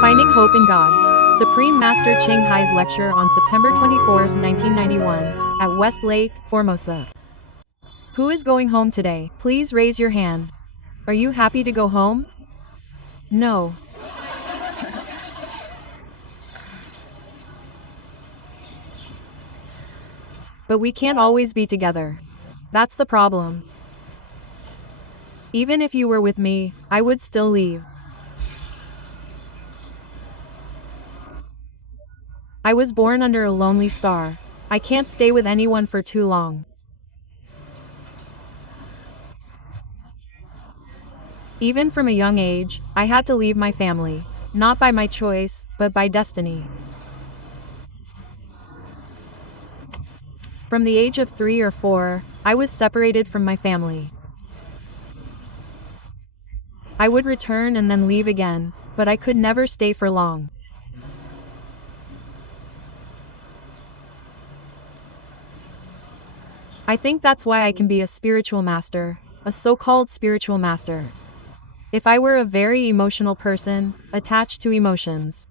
Finding Hope in God. Supreme Master Ching Hai's lecture on September 24, 1991, at Westlake, Formosa. Who is going home today? Please raise your hand. Are you happy to go home? No. But we can't always be together. That's the problem. Even if you were with me, I would still leave. I was born under a lonely star. I can't stay with anyone for too long. Even from a young age, I had to leave my family, not by my choice, but by destiny. From the age of 3 or 4, I was separated from my family. I would return and then leave again, but I could never stay for long. I think that's why I can be a spiritual master, a so-called spiritual master. If I were a very emotional person, attached to emotions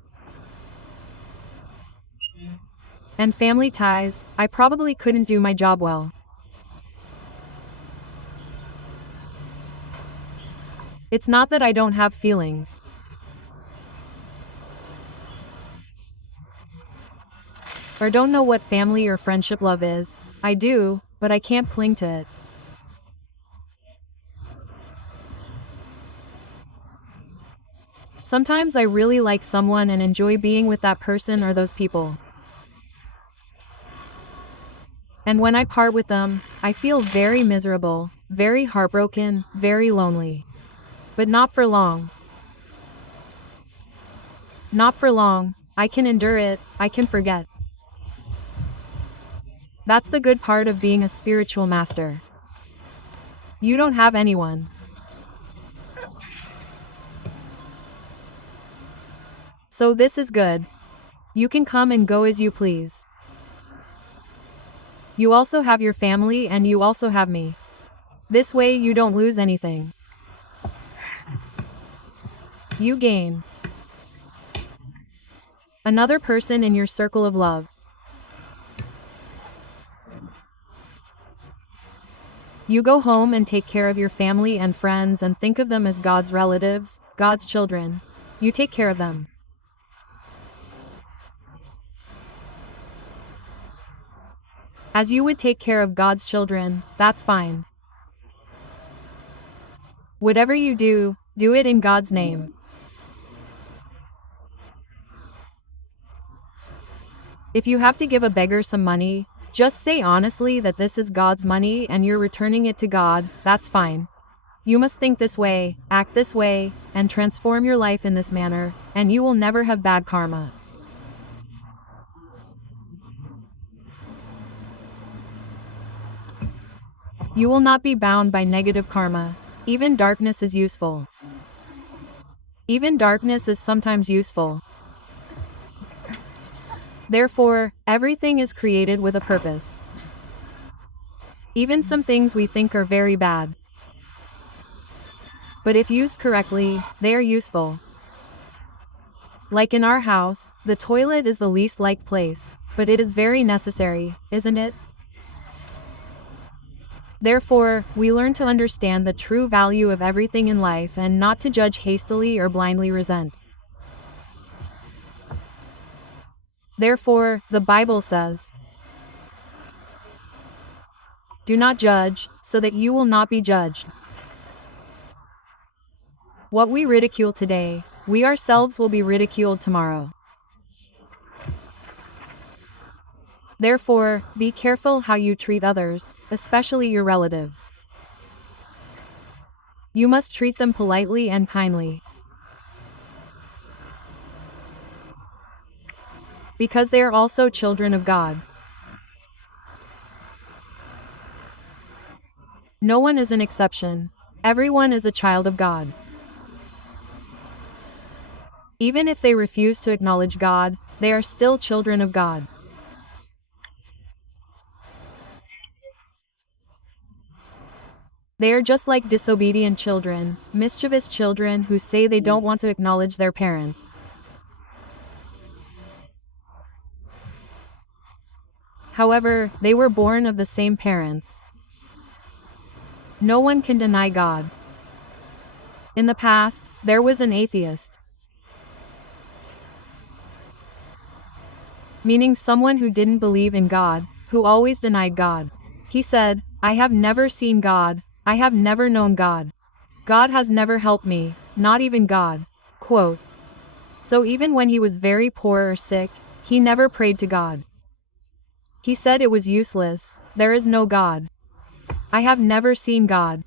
and family ties, I probably couldn't do my job well. It's not that I don't have feelings. Or don't know what family or friendship love is. I do, but I can't cling to it. Sometimes I really like someone and enjoy being with that person or those people. And when I part with them, I feel very miserable, very heartbroken, very lonely. But not for long. Not for long. I can endure it, I can forget. That's the good part of being a spiritual master. You don't have anyone. So this is good. You can come and go as you please. You also have your family and you also have me. This way you don't lose anything. You gain another person in your circle of love. You go home and take care of your family and friends and think of them as God's relatives, God's children. You take care of them. As you would take care of God's children, that's fine. Whatever you do, do it in God's name. If you have to give a beggar some money, just say honestly that this is God's money and you're returning it to God, that's fine. You must think this way, act this way, and transform your life in this manner, and you will never have bad karma. You will not be bound by negative karma. Even darkness is useful. Even darkness is sometimes useful. Therefore, everything is created with a purpose. Even some things we think are very bad. But if used correctly, they are useful. Like in our house, the toilet is the least liked place, but it is very necessary, isn't it? Therefore, we learn to understand the true value of everything in life and not to judge hastily or blindly resent. Therefore, the Bible says, "Do not judge, so that you will not be judged." What we ridicule today, we ourselves will be ridiculed tomorrow. Therefore, be careful how you treat others, especially your relatives. You must treat them politely and kindly. Because they are also children of God. No one is an exception. Everyone is a child of God. Even if they refuse to acknowledge God, they are still children of God. They are just like disobedient children, mischievous children who say they don't want to acknowledge their parents. However, they were born of the same parents. No one can deny God. In the past, there was an atheist, meaning someone who didn't believe in God, who always denied God. He said, "I have never seen God, I have never known God. God has never helped me, not even God." Quote. So even when he was very poor or sick, he never prayed to God. He said it was useless, there is no God. I have never seen God.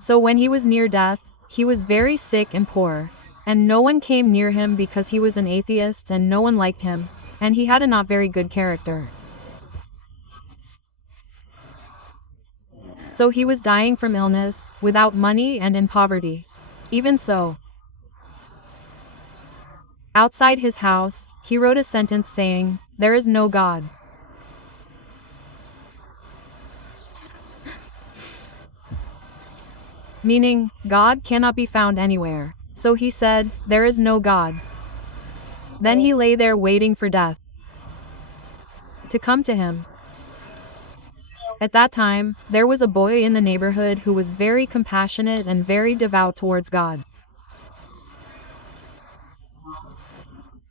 So when he was near death, he was very sick and poor, and no one came near him because he was an atheist and no one liked him, and he had a not very good character. So he was dying from illness, without money and in poverty. Even so, outside his house, he wrote a sentence saying, "There is no God." Meaning, God cannot be found anywhere. So he said, "There is no God." Then he lay there waiting for death to come to him. At that time, there was a boy in the neighborhood who was very compassionate and very devout towards God.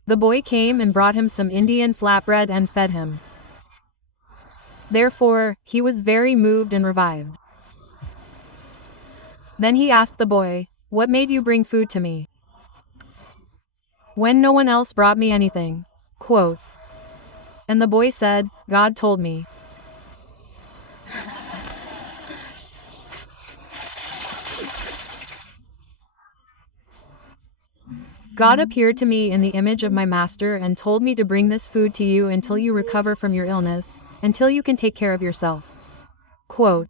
The boy came and brought him some Indian flatbread and fed him. Therefore, he was very moved and revived. Then he asked the boy, "What made you bring food to me, when no one else brought me anything?" Quote. And the boy said, "God told me." God appeared to me in the image of my master and told me to bring this food to you until you recover from your illness, until you can take care of yourself. Quote.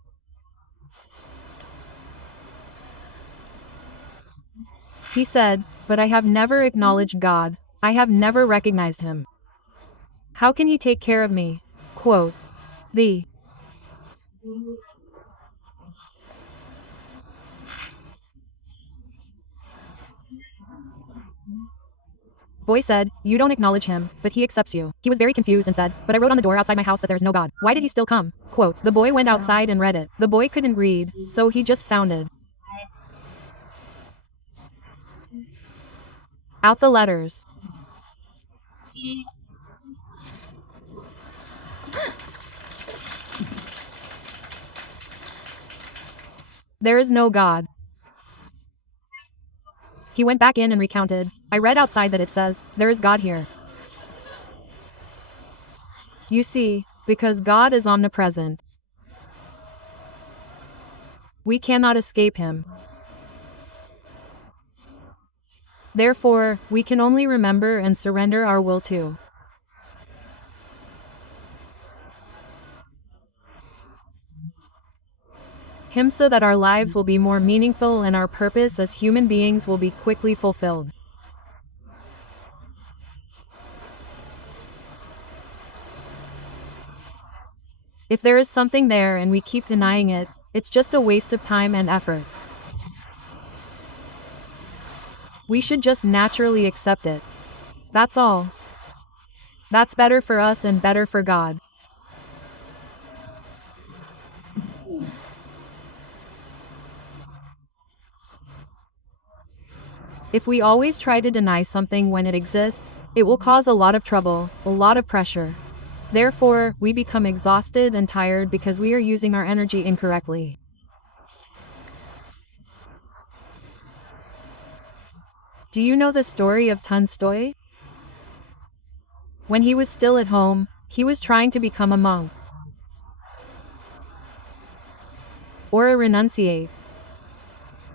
He said, "But I have never acknowledged God, I have never recognized him. How can he take care of me?" Quote. The boy said, "You don't acknowledge him, but he accepts you." He was very confused and said, "But I wrote on the door outside my house that there is no God. Why did he still come?" Quote. The boy went outside and read it. The boy couldn't read, so he just sounded out the letters. There is no God. He went back in and recounted, "I read outside that it says, there is God here." You see, because God is omnipresent, we cannot escape him. Therefore, we can only remember and surrender our will to him so that our lives will be more meaningful and our purpose as human beings will be quickly fulfilled. If there is something there and we keep denying it, it's just a waste of time and effort. We should just naturally accept it. That's all. That's better for us and better for God. If we always try to deny something when it exists, it will cause a lot of trouble, a lot of pressure. Therefore, we become exhausted and tired because we are using our energy incorrectly. Do you know the story of Tolstoy? When he was still at home, he was trying to become a monk or a renunciate.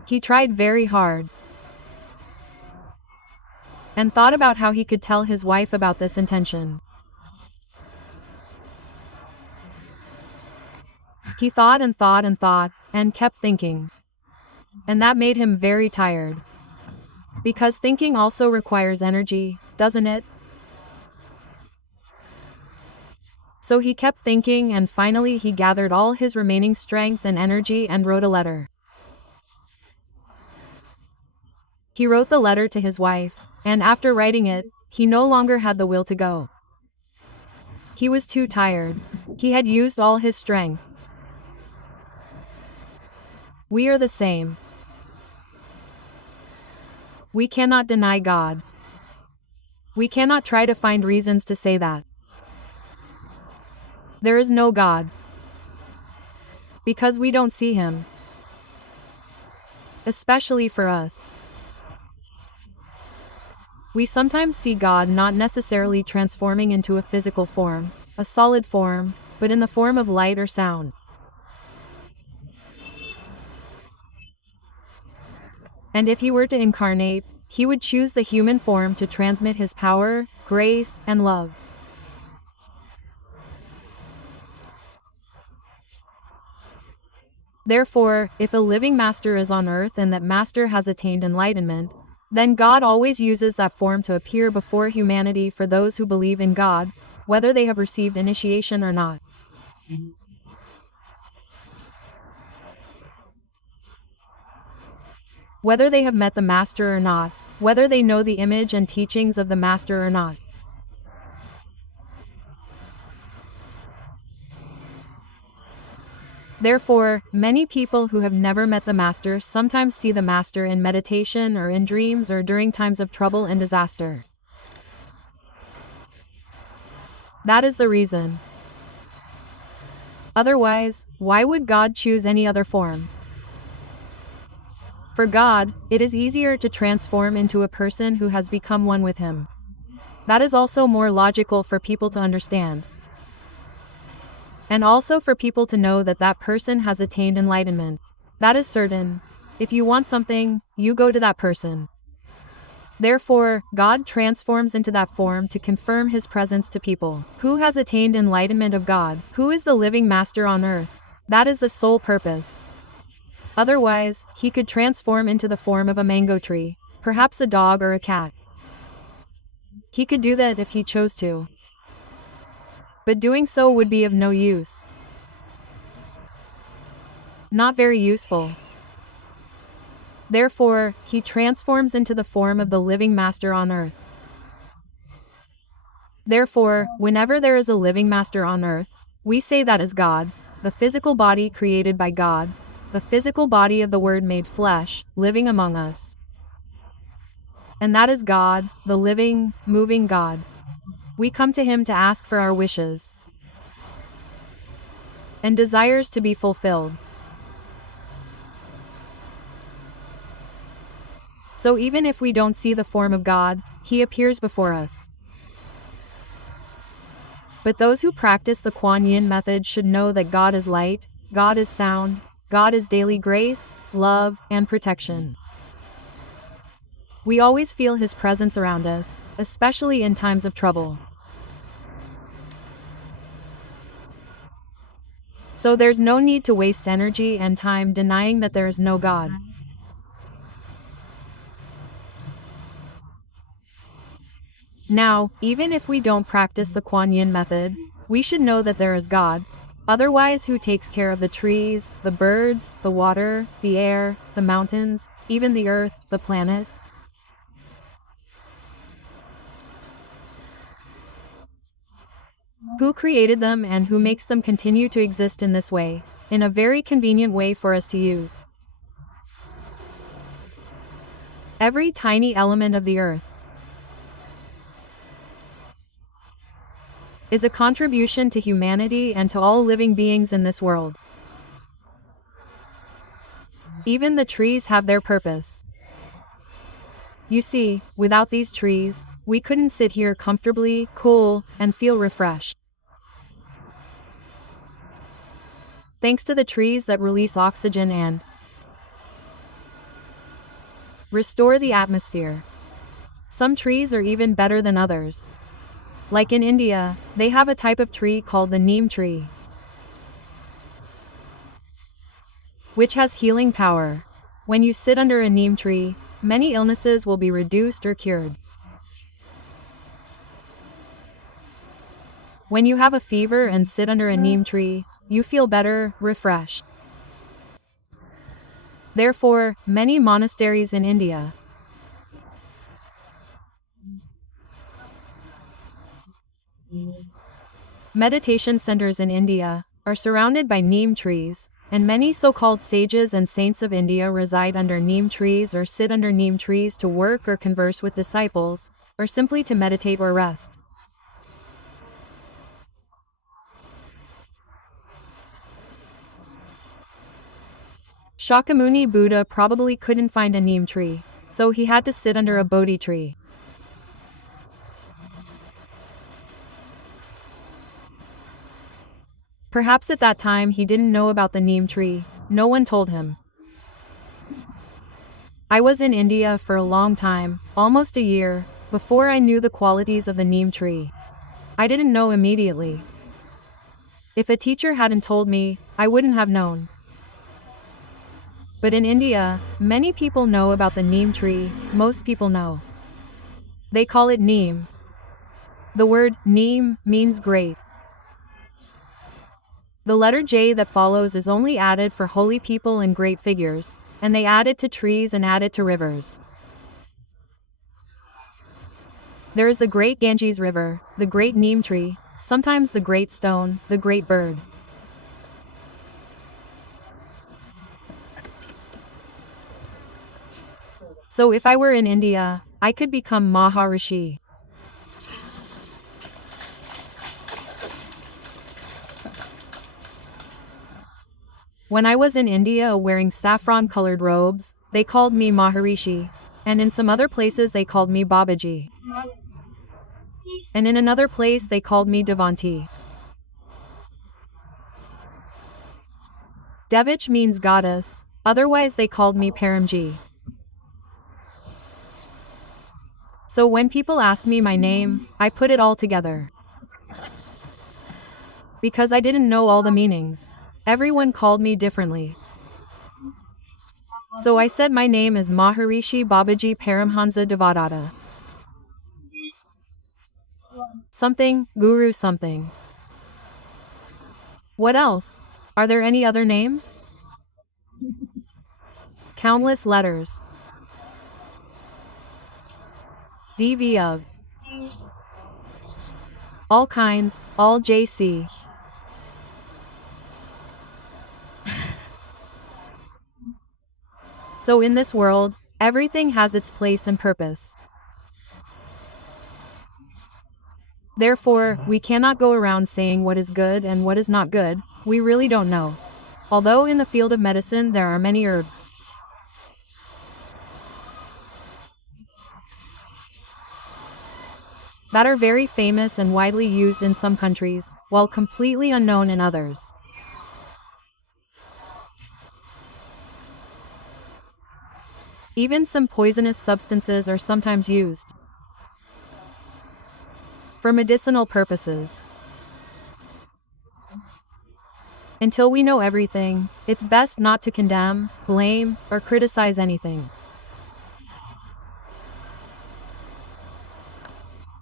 He tried very hard and thought about how he could tell his wife about this intention. He thought and thought and thought, and kept thinking. And that made him very tired. Because thinking also requires energy, doesn't it? So he kept thinking and finally he gathered all his remaining strength and energy and wrote a letter. He wrote the letter to his wife, and after writing it, he no longer had the will to go. He was too tired. He had used all his strength. We are the same. We cannot deny God. We cannot try to find reasons to say that there is no God, because we don't see him. Especially for us. We sometimes see God not necessarily transforming into a physical form, a solid form, but in the form of light or sound. And if he were to incarnate, he would choose the human form to transmit his power, grace, and love. Therefore, if a living master is on earth and that master has attained enlightenment, then God always uses that form to appear before humanity for those who believe in God, whether they have received initiation or not. Whether they have met the master or not, whether they know the image and teachings of the master or not. Therefore, many people who have never met the master sometimes see the master in meditation or in dreams or during times of trouble and disaster. That is the reason. Otherwise, why would God choose any other form? For God, it is easier to transform into a person who has become one with him. That is also more logical for people to understand. And also for people to know that that person has attained enlightenment. That is certain. If you want something, you go to that person. Therefore, God transforms into that form to confirm his presence to people. Who has attained enlightenment of God? Who is the living master on earth? That is the sole purpose. Otherwise, he could transform into the form of a mango tree, perhaps a dog or a cat. He could do that if he chose to. But doing so would be of no use. Not very useful. Therefore, he transforms into the form of the living master on earth. Therefore, whenever there is a living master on earth, we say that is God, the physical body created by God, the physical body of the Word made flesh, living among us. And that is God, the living, moving God. We come to him to ask for our wishes and desires to be fulfilled. So even if we don't see the form of God, he appears before us. But those who practice the QuanYin method should know that God is light, God is sound, God is daily grace, love, and protection. We always feel his presence around us, especially in times of trouble. So there's no need to waste energy and time denying that there is no God. Now, even if we don't practice the QuanYin method, we should know that there is God. Otherwise, who takes care of the trees, the birds, the water, the air, the mountains, even the earth, the planet? Who created them and who makes them continue to exist in this way, in a very convenient way for us to use? Every tiny element of the earth is a contribution to humanity and to all living beings in this world. Even the trees have their purpose. You see, without these trees, we couldn't sit here comfortably, cool, and feel refreshed. Thanks to the trees that release oxygen and restore the atmosphere. Some trees are even better than others. Like in India, they have a type of tree called the neem tree, which has healing power. When you sit under a neem tree, many illnesses will be reduced or cured. When you have a fever and sit under a neem tree, you feel better, refreshed. Therefore, many monasteries in India Meditation centers in India are surrounded by neem trees, and many so-called sages and saints of India reside under neem trees or sit under neem trees to work or converse with disciples, or simply to meditate or rest. Shakyamuni Buddha probably couldn't find a neem tree, so he had to sit under a Bodhi tree. Perhaps at that time he didn't know about the neem tree, no one told him. I was in India for a long time, almost a year, before I knew the qualities of the neem tree. I didn't know immediately. If a teacher hadn't told me, I wouldn't have known. But in India, many people know about the neem tree, most people know. They call it neem. The word neem means great. The letter J that follows is only added for holy people and great figures, and they add it to trees and add it to rivers. There is the great Ganges river, the great neem tree, sometimes the great stone, the great bird. So if I were in India, I could become Maharishi. When I was in India wearing saffron-colored robes, they called me Maharishi, and in some other places they called me Babaji. And in another place they called me Devanti. Devich means goddess, otherwise they called me Paramji. So when people asked me my name, I put it all together. Because I didn't know all the meanings. Everyone called me differently. So I said my name is Maharishi Babaji Paramhansa Devadatta. Something, Guru something. What else? Are there any other names? Countless letters. DV of. All kinds, all JC. So in this world, everything has its place and purpose. Therefore, we cannot go around saying what is good and what is not good, we really don't know. Although in the field of medicine there are many herbs that are very famous and widely used in some countries, while completely unknown in others. Even some poisonous substances are sometimes used for medicinal purposes. Until we know everything, it's best not to condemn, blame, or criticize anything.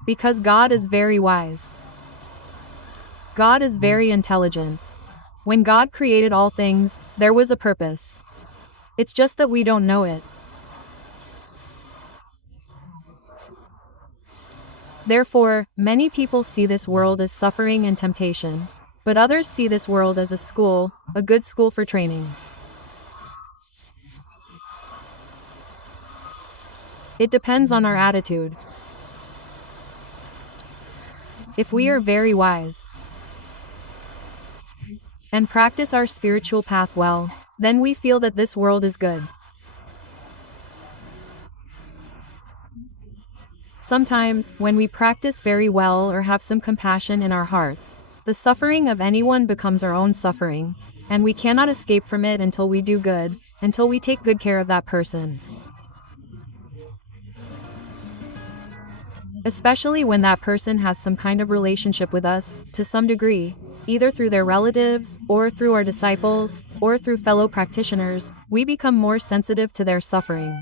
Because God is very wise. God is very intelligent. When God created all things, there was a purpose. It's just that we don't know it. Therefore, many people see this world as suffering and temptation, but others see this world as a school, a good school for training. It depends on our attitude. If we are very wise and practice our spiritual path well, then we feel that this world is good. Sometimes, when we practice very well or have some compassion in our hearts, the suffering of anyone becomes our own suffering, and we cannot escape from it until we do good, until we take good care of that person. Especially when that person has some kind of relationship with us, to some degree, either through their relatives, or through our disciples, or through fellow practitioners, we become more sensitive to their suffering.